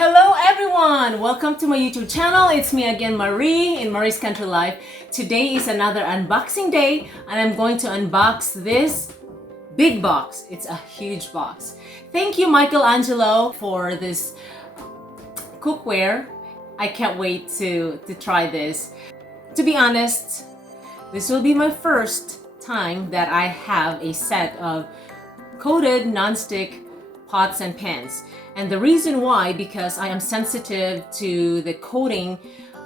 Hello everyone! Welcome to my YouTube channel. It's me again, Marie, in Marie's Country Life. Today is another unboxing day and I'm going to unbox this big box. It's a huge box. Thank you, MichaelAngelo, for this cookware. I can't wait to try this. To be honest, this will be my first time that I have a set of coated non-stick pots and pans. And the reason why, because I am sensitive to the coating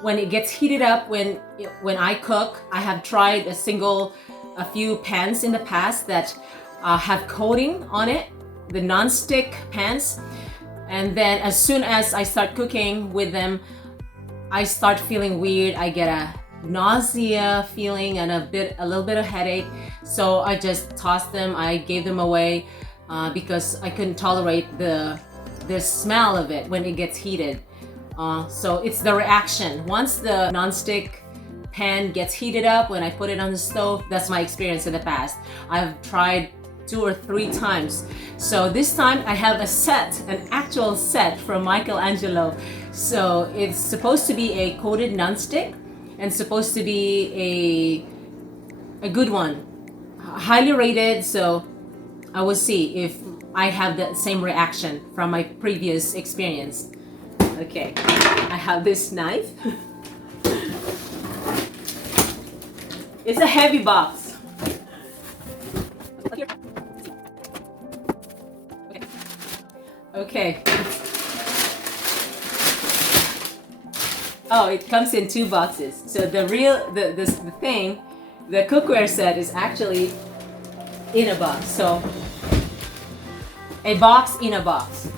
when it gets heated up when I cook. I have tried a few pans in the past that have coating on it, the non-stick pans. And then as soon as I start cooking with them, I start feeling weird. I get a nausea feeling and a little bit of headache. So I just tossed them. I gave them away because I couldn't tolerate the smell of it when it gets heated. So it's the reaction. Once the non-stick pan gets heated up, when I put it on the stove, that's my experience in the past. I've tried 2 or 3 times. So this time I have an actual set from MichaelAngelo. So it's supposed to be a coated non-stick and supposed to be a good one, highly rated. So I will see if I have the same reaction from my previous experience. Okay, I have this knife. It's a heavy box. Okay. Oh, it comes in 2 boxes. So the cookware set is actually in a box. So a box in a box.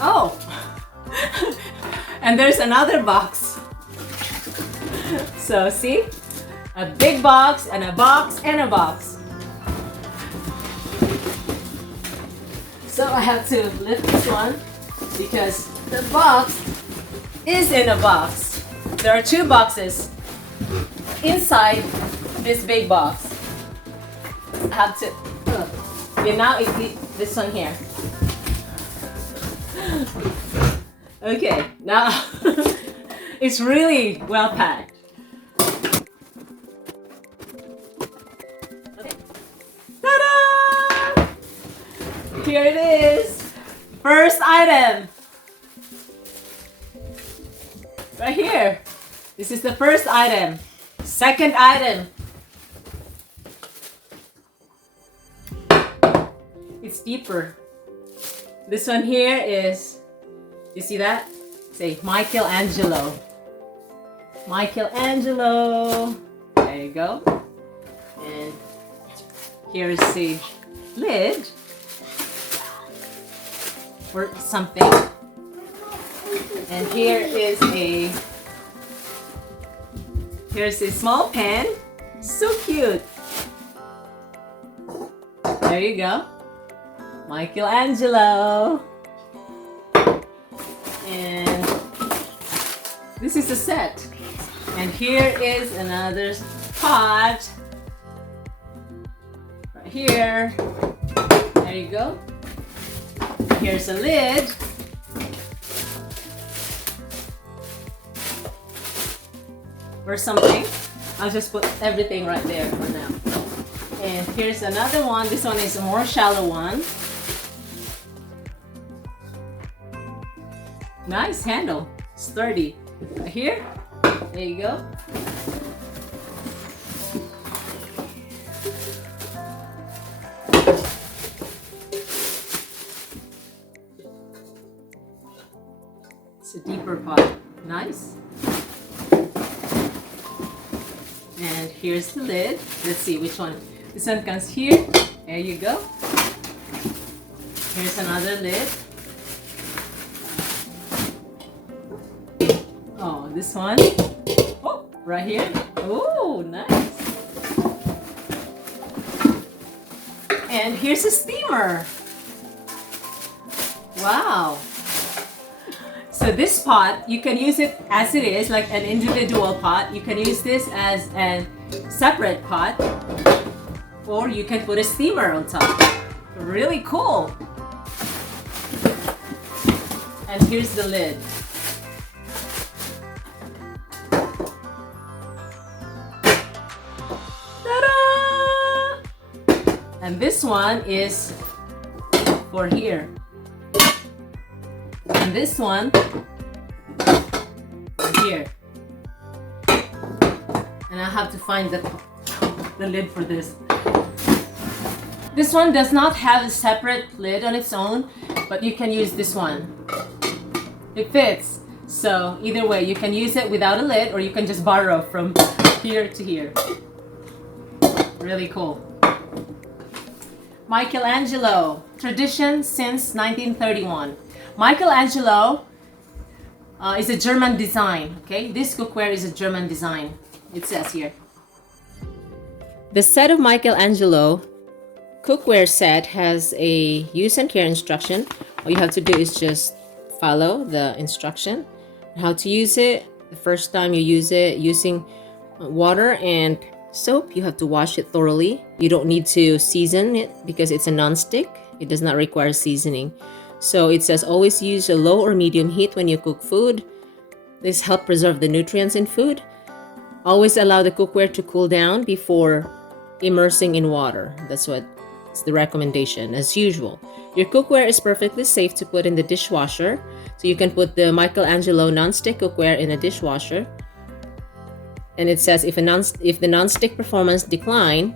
Oh, and there's another box. So see, a big box and a box and a box. So I have to lift this one because the box is in a box. There are 2 boxes inside this big box. I have to, now this one here. Okay, now it's really well packed. Okay. Ta-da! Here it is. First item. Right here. This is the first item. Second item. It's deeper. This one here is, you see that? Say MichaelAngelo. MichaelAngelo. There you go. And here's the lid or something. And here's a small pan. So cute. There you go. MichaelAngelo. And this is a set. And here is another pot. Right here. There you go. Here's a lid. Or something. I'll just put everything right there for now. And here's another one. This one is a more shallow one. Nice handle, sturdy. Right here, there you go. It's a deeper pot, nice. And here's the lid. Let's see which one. This one comes here. There you go. Here's another lid. Oh, this one. Oh, right here. Oh, nice. And here's a steamer. Wow. So this pot, you can use it as it is, like an individual pot. You can use this as a separate pot, or you can put a steamer on top. Really cool. And here's the lid. Ta-da! And this one is for here. And this one here. And I have to find the lid for this. This one does not have a separate lid on its own, but you can use this one. It fits. So either way, you can use it without a lid, or you can just borrow from here to here. Really cool. MichaelAngelo, tradition since 1931. MichaelAngelo is a German design. Okay, this cookware is a German design. It says here. The set of MichaelAngelo Cookware Set has a use and care instruction. All you have to do is just follow the instruction. How to use it. The first time you use it, using water and soap, you have to wash it thoroughly. You don't need to season it because it's a non-stick. It does not require seasoning. So it says always use a low or medium heat when you cook food. This helps preserve the nutrients in food. Always allow the cookware to cool down before immersing in water. That's what is the recommendation. As usual, your cookware is perfectly safe to put in the dishwasher. So you can put the MichaelAngelo non-stick cookware in a dishwasher. And it says if the non-stick performance decline,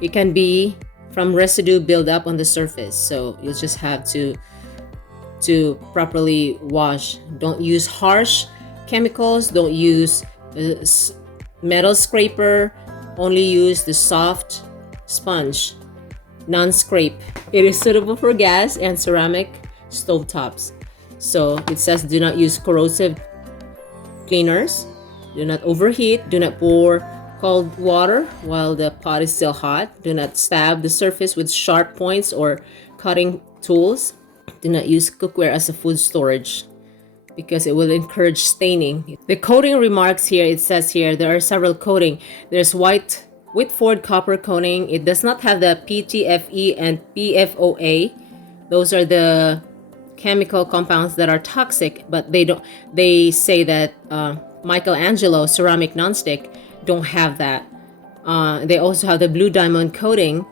it can be from residue build up on the surface. So you'll just have to properly wash. Don't use harsh chemicals. Don't use metal scraper. Only use the soft sponge, non-scrape. It is suitable for gas and ceramic stovetops. So it says do not use corrosive cleaners. Do not overheat. Do not pour cold water while the pot is still hot. Do not stab the surface with sharp points or cutting tools. Do not use cookware as a food storage because it will encourage staining. The coating remarks here, it says here there are several coating. There's white Whitford copper coating. It does not have the PTFE and PFOA. Those are the chemical compounds that are toxic, but they say that MichaelAngelo ceramic nonstick don't have that. They also have the blue diamond coating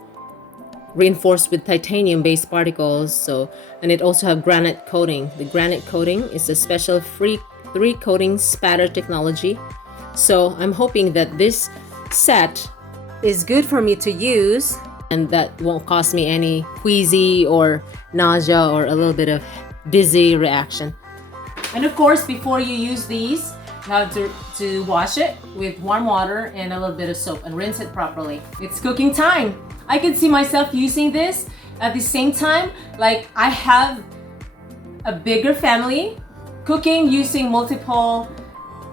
reinforced with titanium based particles. And it also have granite coating. The granite coating is a special free 3 coating spatter technology. So I'm hoping that this set is good for me to use and that won't cause me any queasy or nausea or a little bit of dizzy reaction. And of course, before you use these, you have to wash it with warm water and a little bit of soap and rinse it properly. It's cooking time. I can see myself using this at the same time. Like, I have a bigger family. Cooking using multiple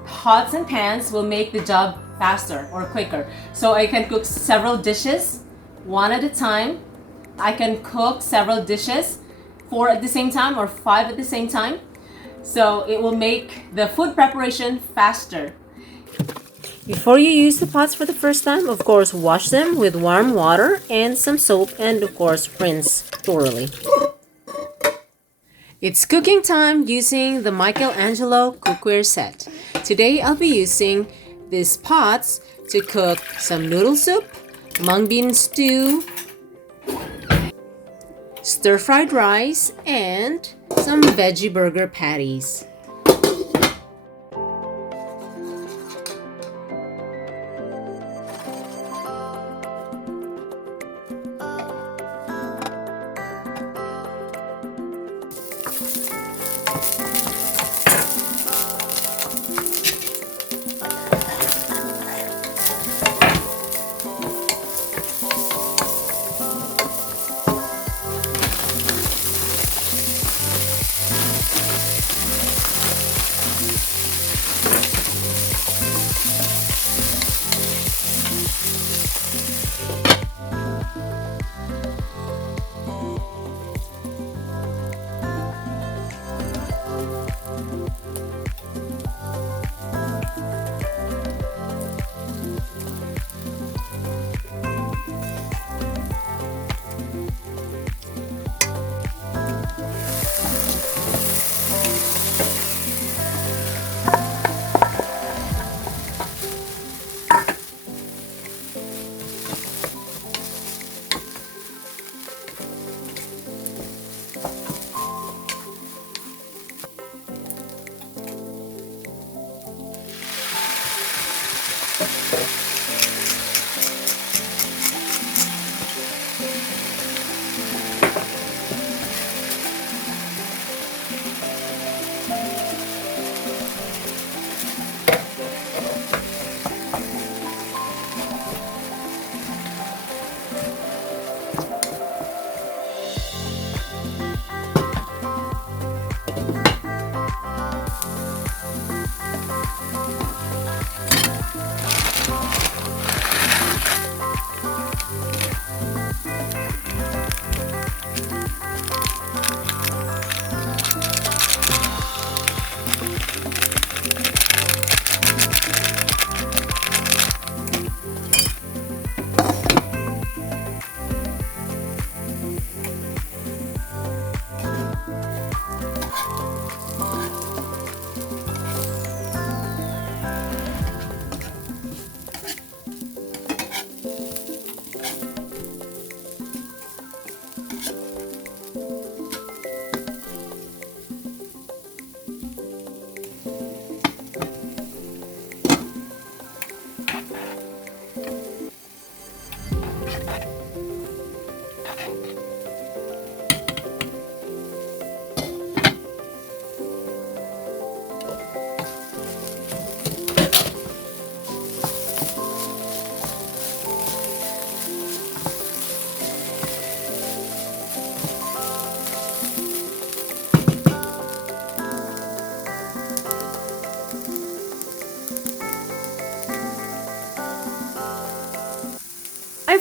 pots and pans will make the job faster or quicker. So I can cook several dishes one at a time. I can cook several dishes, 4 at the same time or 5 at the same time. So it will make the food preparation faster. Before you use the pots for the first time, of course, wash them with warm water and some soap, and of course, rinse thoroughly. It's cooking time using the MichaelAngelo Cookware Set. Today I'll be using these pots to cook some noodle soup, mung bean stew, stir-fried rice, and some veggie burger patties.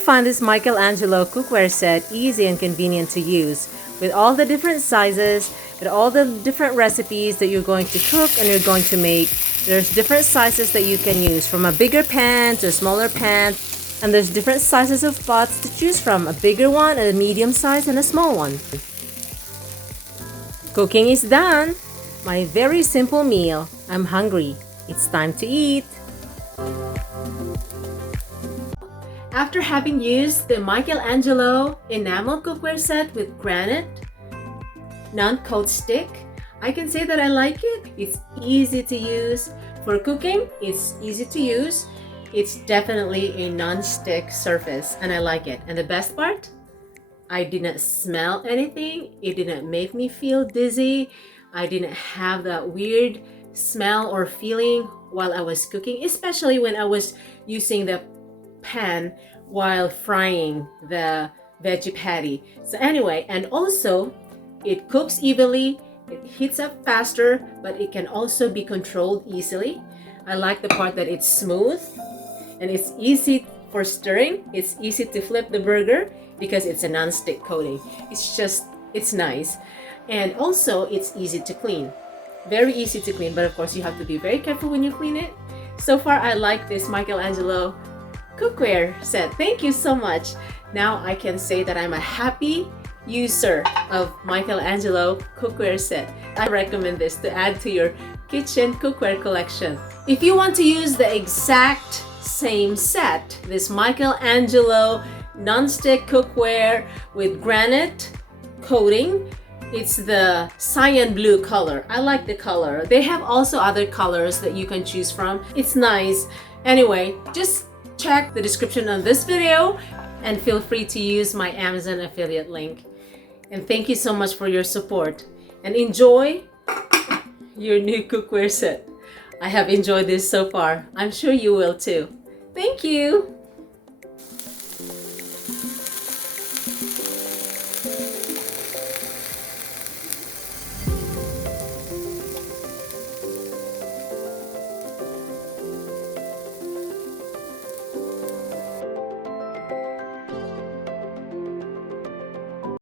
find this MichaelAngelo Cookware Set easy and convenient to use, with all the different sizes, with all the different recipes that you're going to cook and you're going to make. There's different sizes that you can use, from a bigger pan to a smaller pan, and there's different sizes of pots to choose from, a bigger one, a medium size, and a small one. Cooking is done. My very simple meal. I'm hungry. It's time to eat. After having used the MichaelAngelo enamel cookware set with granite non-coat stick, I can say that I like it. It's easy to use. For cooking, it's easy to use. It's definitely a non-stick surface and I like it. And the best part, I didn't smell anything. It didn't make me feel dizzy. I didn't have that weird smell or feeling while I was cooking, especially when I was using the pan while frying the veggie patty. So anyway, and also it cooks evenly, it heats up faster, but it can also be controlled easily. I like the part that it's smooth and it's easy for stirring. It's easy to flip the burger because it's a non-stick coating. It's nice. And also it's easy to clean. Very easy to clean, but of course you have to be very careful when you clean it. So far I like this MichaelAngelo Cookware Set. Thank you so much. Now I can say that I'm a happy user of MichaelAngelo Cookware Set. I recommend this to add to your kitchen cookware collection. If you want to use the exact same set, this MichaelAngelo non-stick cookware with granite coating, it's the cyan blue color. I like the color. They have also other colors that you can choose from. It's nice. Anyway, just check the description on this video and feel free to use my Amazon affiliate link. And thank you so much for your support and enjoy your new cookware set. I have enjoyed this so far. I'm sure you will too. Thank you.